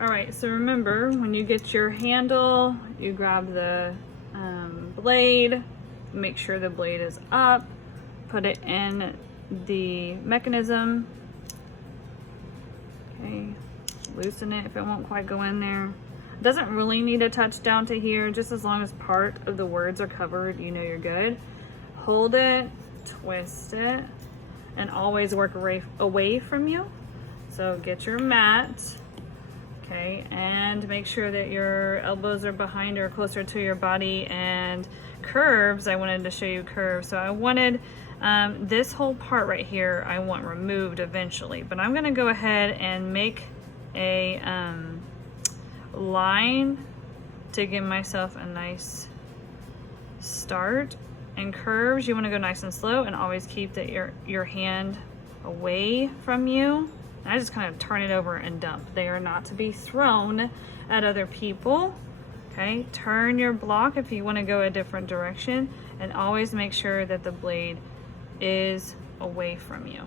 All right, so remember, when you get your handle, you grab the blade, make sure the blade is up, put it in the mechanism. Okay, loosen it if it won't quite go in there. It doesn't really need to touch down to here, just as long as part of the words are covered, you know you're good. Hold it, twist it, and always work away from you. So get your mat. Okay, and make sure that your elbows are behind or closer to your body. And curves, I wanted to show you curves. So I wanted this whole part right here, I want removed eventually, but I'm gonna go ahead and make a line to give myself a nice start. And curves, you wanna go nice and slow and always keep your hand away from you. I just kind of turn it over and dump. They are not to be thrown at other people. Okay, turn your block if you want to go a different direction, and always make sure that the blade is away from you.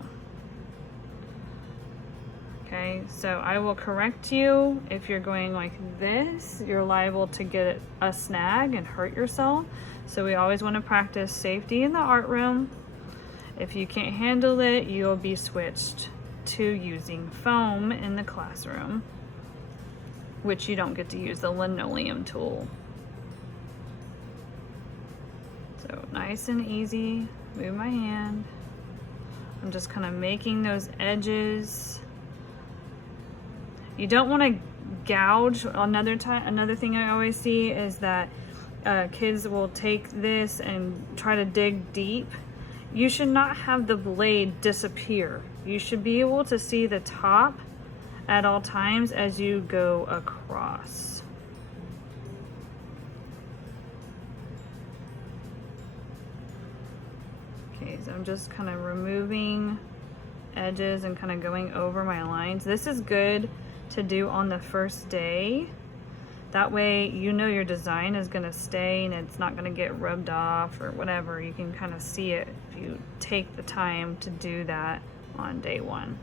Okay, so I will correct you if you're going like this. You're liable to get a snag and hurt yourself. So we always want to practice safety in the art room. If you can't handle it, you'll be switched to using foam in the classroom, which you don't get to use the linoleum tool. So nice and easy, move my hand. I'm just kind of making those edges. You don't want to gouge. Another thing I always see is that kids will take this and try to dig deep. You should not have the blade disappear. You should be able to see the top at all times as you go across. Okay, so I'm just kind of removing edges and kind of going over my lines. This is good to do on the first day. That way you know your design is going to stay and it's not going to get rubbed off or whatever. You can kind of see it if you take the time to do that on day one.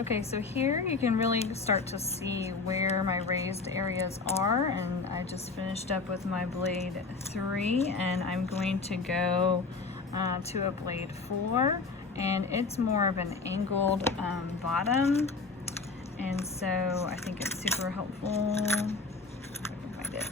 Okay, so here you can really start to see where my raised areas are, and I just finished up with my blade 3, and I'm going to go to a blade 4, and it's more of an angled bottom, and so I think it's super helpful. If I can find it.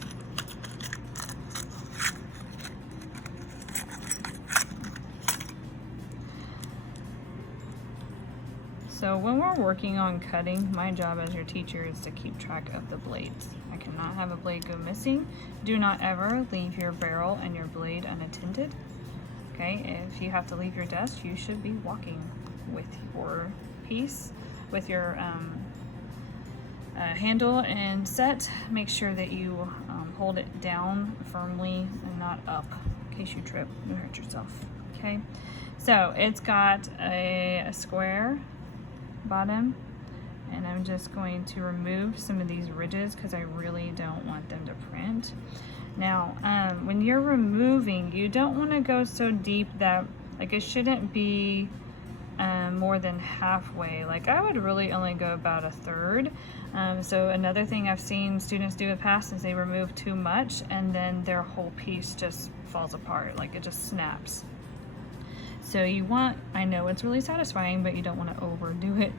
So when we're working on cutting, my job as your teacher is to keep track of the blades. I cannot have a blade go missing. Do not ever leave your barrel and your blade unattended. Okay, if you have to leave your desk, you should be walking with your piece, with your handle and set. Make sure that you hold it down firmly and not up in case you trip and hurt yourself. Okay, so it's got a square bottom, and I'm just going to remove some of these ridges because I really don't want them to print. Now when you're removing, you don't want to go so deep that like it shouldn't be more than halfway. Like I would really only go about 1/3. So another thing I've seen students do in the past is they remove too much and then their whole piece just falls apart, like it just snaps. So you want, I know it's really satisfying, but you don't want to overdo it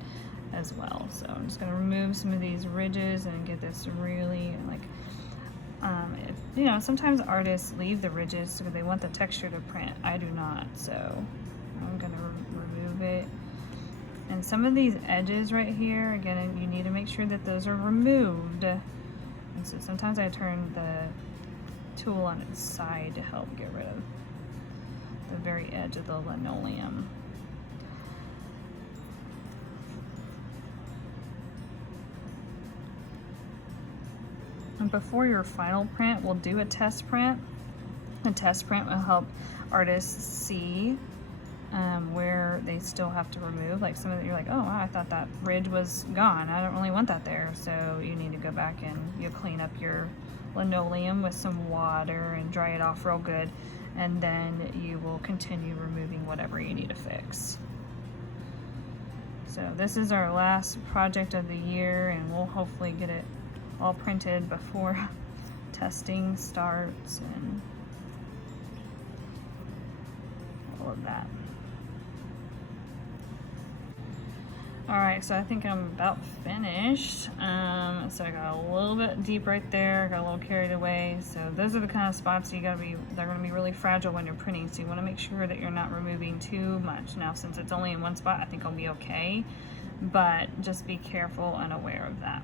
as well. So I'm just going to remove some of these ridges and get this really like you know, sometimes artists leave the ridges because they want the texture to print. I do not, so I'm gonna remove it. And some of these edges right here, again, you need to make sure that those are removed. And so sometimes I turn the tool on its side to help get rid of the very edge of the linoleum. And before your final print, we'll do a test print. A test print will help artists see where they still have to remove. Like some of it, you're like, oh wow, I thought that ridge was gone. I don't really want that there. So you need to go back and you clean up your linoleum with some water and dry it off real good. And then you will continue removing whatever you need to fix. So this is our last project of the year, and we'll hopefully get it all printed before testing starts and all of that. Alright, so I think I'm about finished. So I got a little bit deep right there, got a little carried away. So those are the kind of spots they're gonna be really fragile when you're printing, so you wanna make sure that you're not removing too much. Now, since it's only in one spot, I think I'll be okay, but just be careful and aware of that.